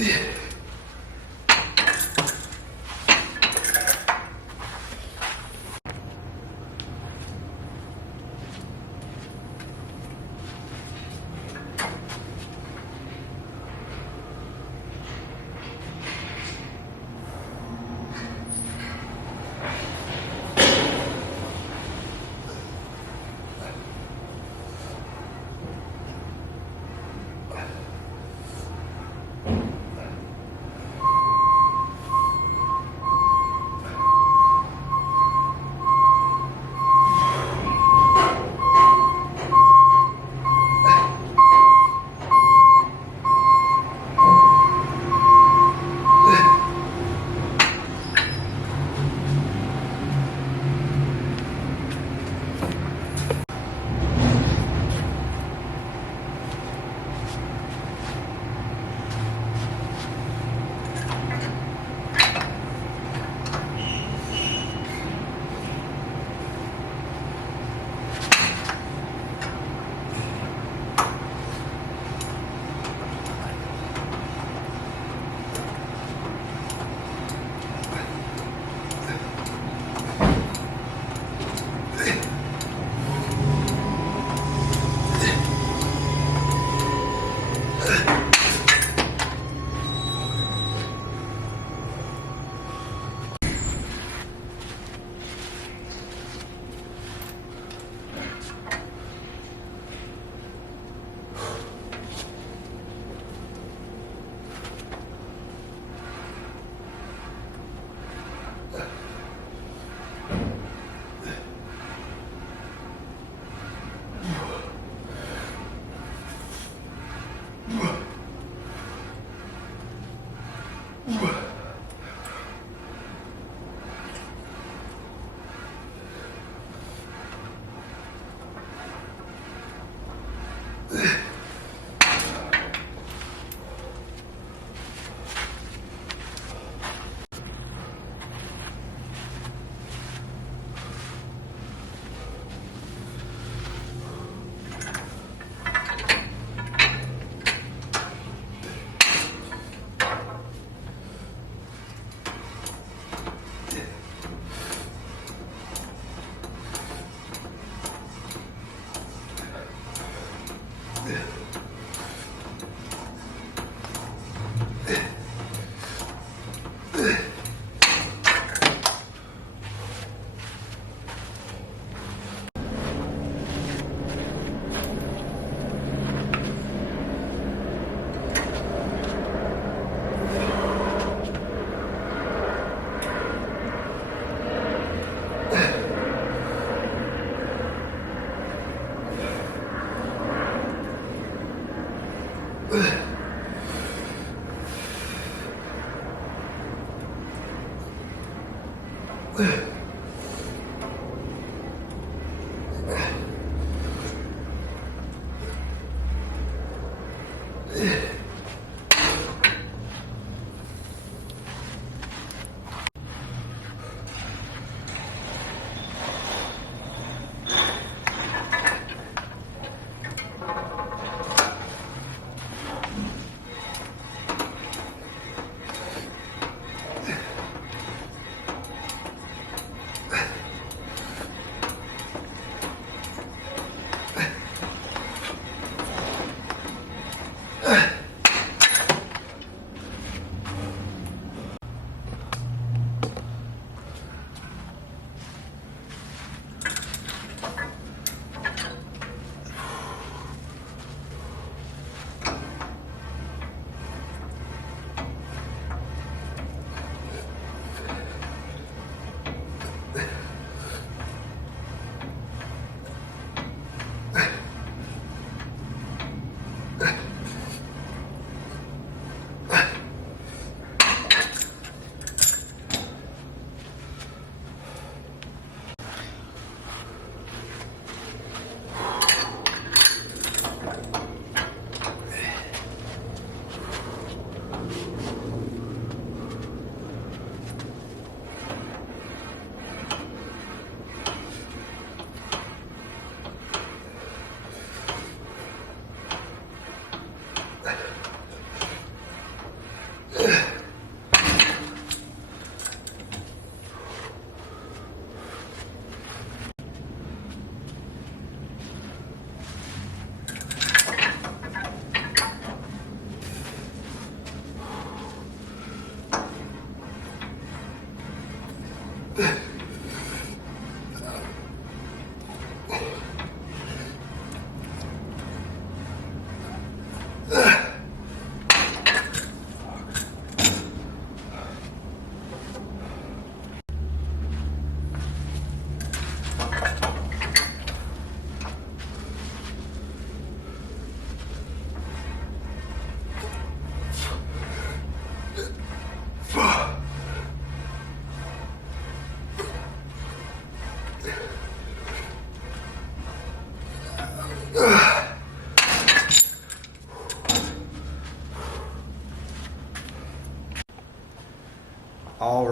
Yeah.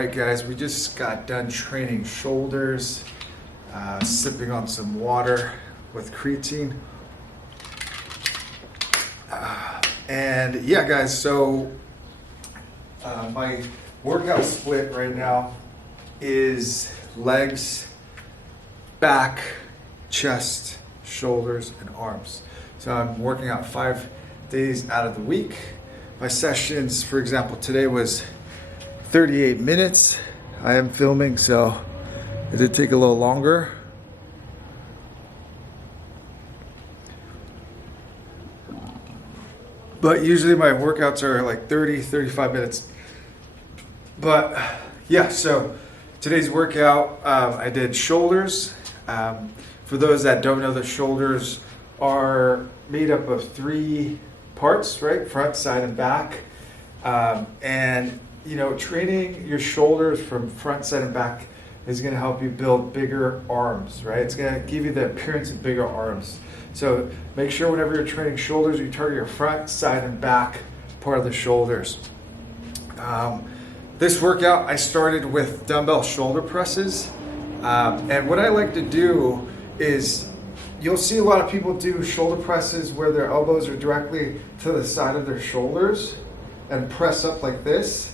right, guys, we just got done training shoulders, sipping on some water with creatine. And yeah, guys, so my workout split right now is legs, back, chest, shoulders, and arms. So I'm working out 5 days out of the week. My sessions, for example, today was 38 minutes. I am filming, so it did take a little longer. But usually my workouts are like 30, 35 minutes. But yeah, so today's workout, I did shoulders. For those that don't know, the shoulders are made up of 3 parts, right? Front, side, and back. And you know, training your shoulders from front, side, and back is going to help you build bigger arms, right? It's going to give you the appearance of bigger arms. So make sure whenever you're training shoulders, you target your front, side, and back part of the shoulders. This workout, I started with dumbbell shoulder presses. And what I like to do is, you'll see a lot of people do shoulder presses where their elbows are directly to the side of their shoulders and press up like this.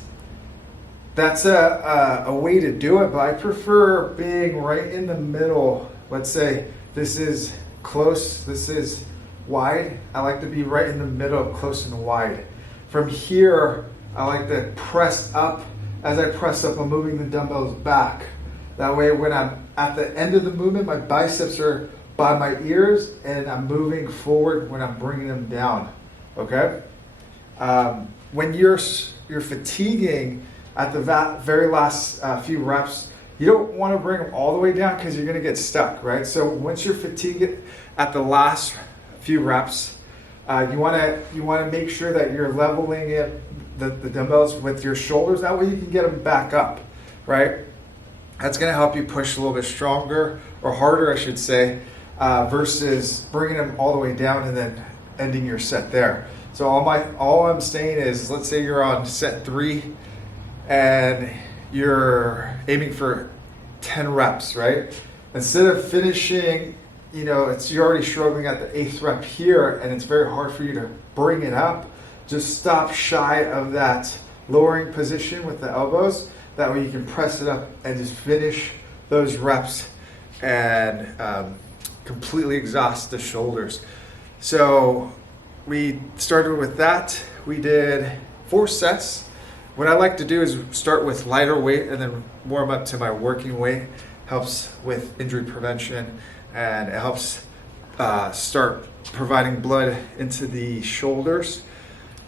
That's a way to do it, but I prefer being right in the middle. Let's say this is close, this is wide. I like to be right in the middle, close and wide. From here, I like to press up. As I press up, I'm moving the dumbbells back. That way, when I'm at the end of the movement, my biceps are by my ears, and I'm moving forward when I'm bringing them down, okay? When you're fatiguing at the very last few reps, you don't want to bring them all the way down because you're going to get stuck, right? So once you're fatigued at the last few reps, you want to make sure that you're leveling the dumbbells with your shoulders. That way you can get them back up, right? That's going to help you push a little bit stronger, or harder, I should say, versus bringing them all the way down and then ending your set there. So all I'm saying is, let's say you're on set 3 and you're aiming for 10 reps, right? Instead of finishing, you're already struggling at the 8th rep here, and it's very hard for you to bring it up. Just stop shy of that lowering position with the elbows. That way you can press it up and just finish those reps and completely exhaust the shoulders. So we started with that. We did 4 sets. What I like to do is start with lighter weight and then warm up to my working weight. Helps with injury prevention, and it helps start providing blood into the shoulders.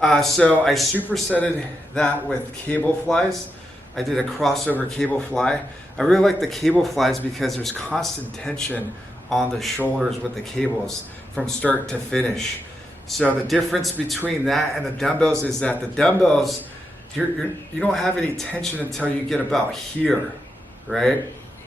So I supersetted that with cable flies. I did a crossover cable fly. I really like the cable flies because there's constant tension on the shoulders with the cables from start to finish. So the difference between that and the dumbbells is that the dumbbells, you don't have any tension until you get about here, right?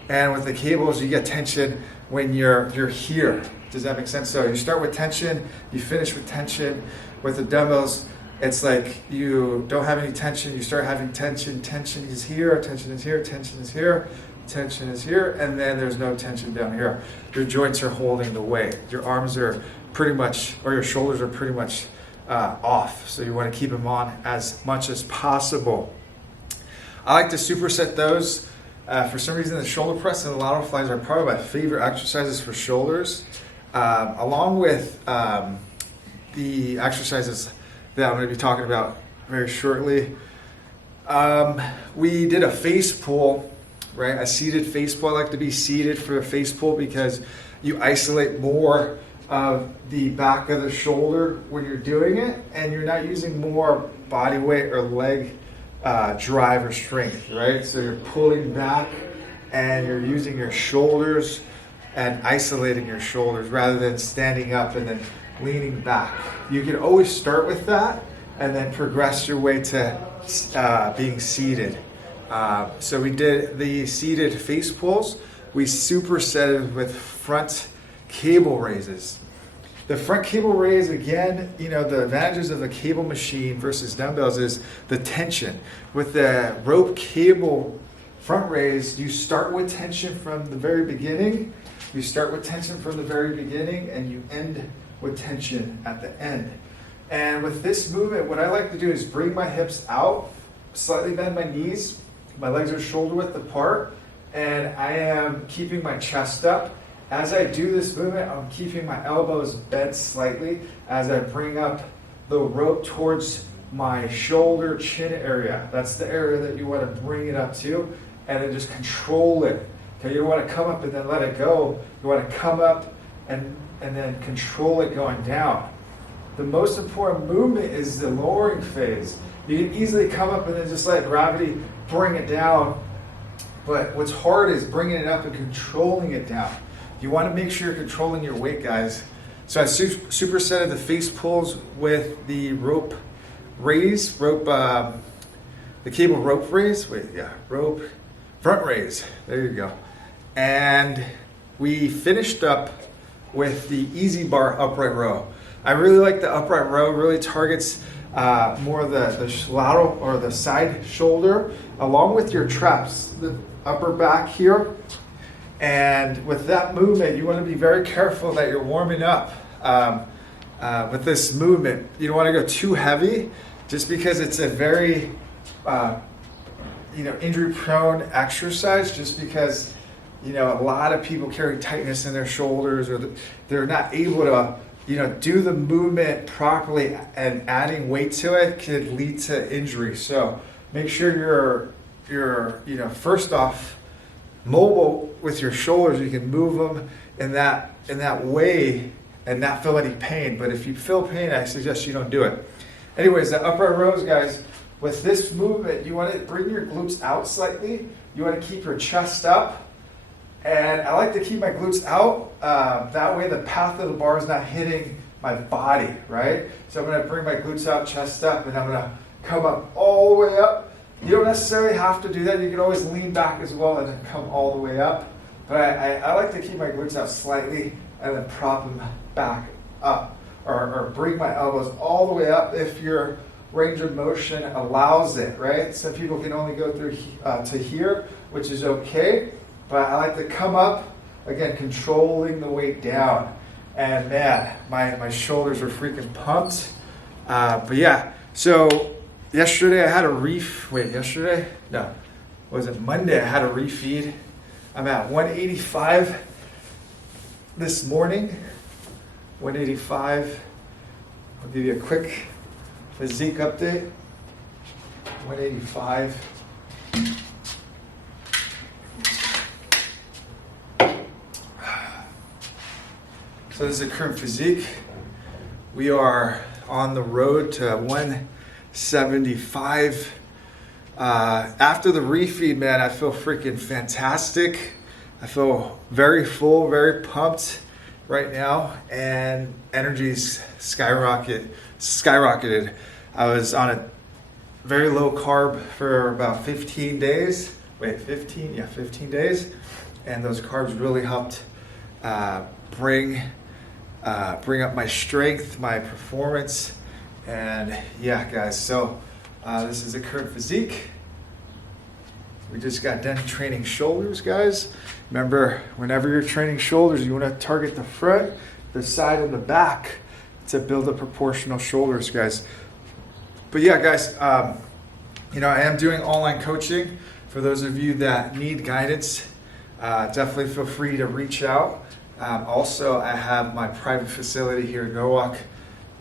And with the cables, you get tension when you're here. Does that make sense? So you start with tension, you finish with tension. With the dumbbells, it's like you don't have any tension, you start having tension. Tension is here, tension is here, tension is here, tension is here, and then there's no tension down here. Your joints are holding the weight. Your arms are pretty much, or your shoulders are pretty much off. So you want to keep them on as much as possible. I like to superset those. For some reason, the shoulder press and the lateral flies are probably my favorite exercises for shoulders, along with the exercises that I'm going to be talking about very shortly. We did a face pull, right? A seated face pull. I like to be seated for a face pull because you isolate more of the back of the shoulder when you're doing it, and you're not using more body weight or leg drive or strength, right? So you're pulling back and you're using your shoulders and isolating your shoulders rather than standing up and then leaning back. You can always start with that and then progress your way to being seated. So we did the seated face pulls. We supersetted with front cable raises. The front cable raise, again, the advantages of the cable machine versus dumbbells is the tension. With the rope cable front raise, you start with tension from the very beginning. You start with tension from the very beginning and you end with tension at the end. And with this movement, what I like to do is bring my hips out, slightly bend my knees, my legs are shoulder width apart, and I am keeping my chest up. As I do this movement, I'm keeping my elbows bent slightly as I bring up the rope towards my shoulder chin area. That's the area that you want to bring it up to, and then just control it. Okay, you don't want to come up and then let it go. You want to come up and then control it going down. The most important movement is the lowering phase. You can easily come up and then just let gravity bring it down. But what's hard is bringing it up and controlling it down. You want to make sure you're controlling your weight, guys. So I supersetted the face pulls with the rope raise, the cable rope raise. Rope front raise. There you go. And we finished up with the easy bar upright row. I really like the upright row. Really targets more the lateral or the side shoulder, along with your traps, the upper back here. And with that movement, you want to be very careful that you're warming up with this movement. You don't want to go too heavy, just because it's a very injury-prone exercise. Just because a lot of people carry tightness in their shoulders, or they're not able to do the movement properly, and adding weight to it could lead to injury. So make sure you're first off mobile with your shoulders. You can move them in that way and not feel any pain. But if you feel pain, I suggest you don't do it. Anyways, the upright rows, guys, with this movement, you want to bring your glutes out slightly. You want to keep your chest up. And I like to keep my glutes out. That way the path of the bar is not hitting my body, right? So I'm going to bring my glutes out, chest up, and I'm going to come up all the way up. You don't necessarily have to do that. You can always lean back as well and then come all the way up. But I like to keep my glutes out slightly and then prop them back up, or bring my elbows all the way up if your range of motion allows it, right? Some people can only go through to here, which is okay. But I like to come up, again, controlling the weight down. And man, my shoulders are freaking pumped. But yeah, so yesterday I had a Monday I had a refeed. I'm at 185 this morning. 185. I'll give you a quick physique update. 185. So this is the current physique. We are on the road to 175. After the refeed, man, I feel freaking fantastic. I feel very full, very pumped right now, and energy's skyrocketed. I was on a very low carb for about 15 days. 15 days. And those carbs really helped bring up my strength, my performance. And yeah, guys, so this is the current physique. We just got done training shoulders, guys. Remember, whenever you're training shoulders, you want to target the front, the side, and the back to build up proportional shoulders, guys. But yeah, guys, I am doing online coaching. For those of you that need guidance, definitely feel free to reach out. Also, I have my private facility here in Norwalk,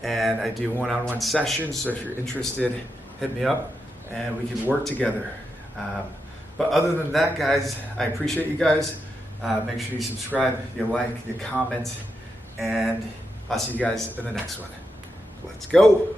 and I do one-on-one sessions. So if you're interested, hit me up and we can work together. But other than that, guys, I appreciate you guys. Make sure you subscribe, you like, you comment, and I'll see you guys in the next one. Let's go.